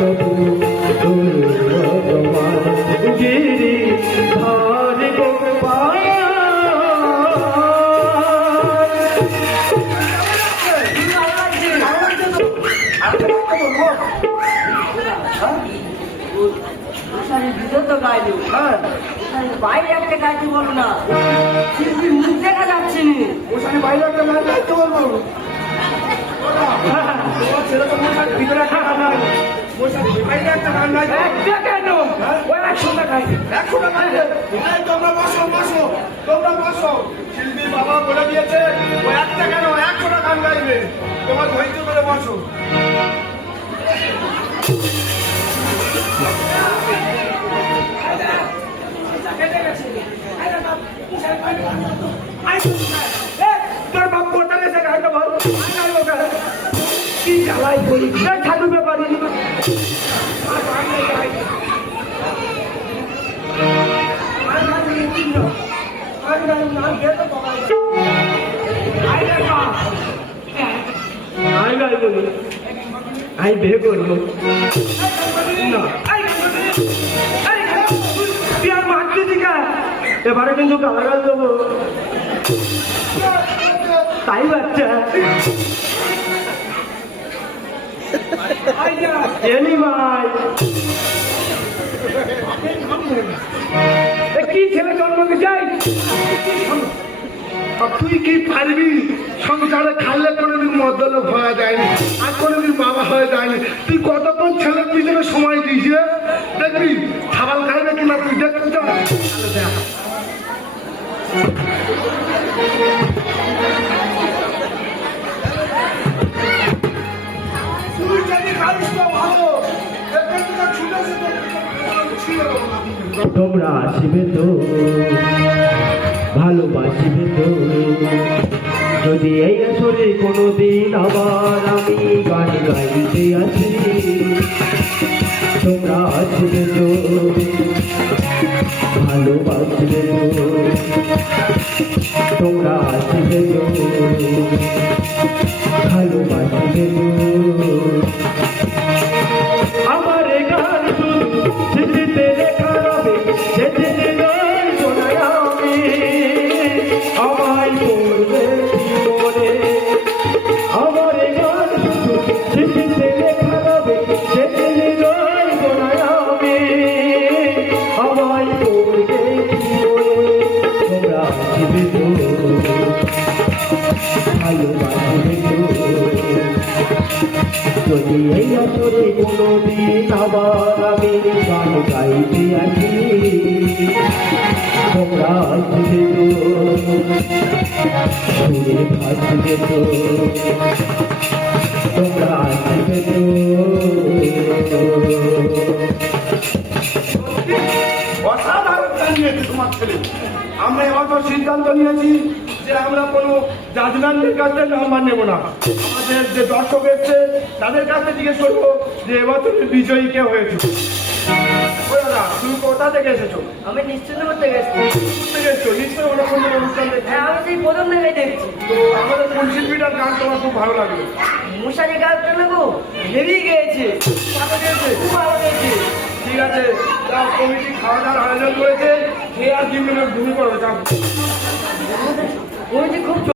তবু ভগবান গিরি ধারে গোপাল বাইরে একটা গাইতে বলো না, মুখ দেখা যাচ্ছে না। ওখানে বাইরে একটা গান গাইতে বলবো। ছেলে তো মশার ভিতরে একটা গান গাই, মশার বাইরে একটা গান গাই। একটা কেন? ওই 100 টাকা গাইবে। 100 টাকা গাইবে। তোমরা বসো বসো, তোমরা বসো। শিল্পী বাবা বলে দিয়েছে ওই একটা কেন 100 টাকা গান গাইবে। তোমার ধৈর্য ধরে বসো। তোর বাপ কোটা এসে গাইতে বল, কি জ্বালাই করি ঠাকুর ব্যাপারি আমি বিয়ে করবো তুই আর মারতে দিকা এবারে কিন্তু গালাগাল দেবো তাই বাচ্চা এলি ভাই কি ছেলে জন্ম চাই তুই কি পারবি সংসারে খাইলে কোনোদিন মদ্দলে হয়ে যায়নি আর কোনোদিন বাবা হয়ে যায়নি তুই কতক্ষণ ছেলের পিছনে সময় দিস দেখবি খাবার খাইবে কিনা তুই দেখতে চাস তুই যদি খাইস তো ভালো তোমরা আসিবে তো ভালোবাসিবে তো যদি এই আসরে কোনোদিন আবার আমি গান গাইতে আসি তোমরা আসিবে তো ভালোবাসিবে তো তোমরা আসিবে তো ভালোবাসিবে তো আমার গান শুধু স্মৃতিতে লেখা রবে যেতে নয় শোনায় আমি আমায় পড়বে জীবনে আমার গান শুধু স্মৃতিতে লেখা রবে যেতে নয় শোনায় আমি আমায় পড়বে জীবনে তোমরা আসিবে তো ভালোবাসিবে তো যদি এই আসরে কোনোদিন আবার আমি গান গাইতে আসি তোমরা আসবে তো সুরে ভাসবে তো তোমরা আসবে তো অসাধারণ জানিয়েছে তোমার ছেলে আমরা এবার সিদ্ধান্ত নিয়েছি যে আমরা কোনো জাজমেন্টের কাছে নাম্বার নেব না আমাদের যে দর্শক এসছে তাদের কাছে জিজ্ঞেস করবো যে এবছরের বিজয়ী কে হয়েছে তুমি কোথা থেকে এসেছো আমি নিশ্চিন্ত করতে গেছি। নিশ্চয়ই ওরা কোনো অনুষ্ঠান হ্যাঁ, আমি সেই প্রথম থেকে দেখছি। তো আমাদের কোন শিল্পীটার গান তোমার খুব ভালো লাগলো মশারি গাছটা নেবো হেভি গেয়েছে, খুব ভালো গেয়েছে। ঠিক আছে তার কমিটি খাওয়া দাওয়ার আয়োজন করেছে খেয়ে আর 3 মিনিট ঘুমিয়ে পড়বে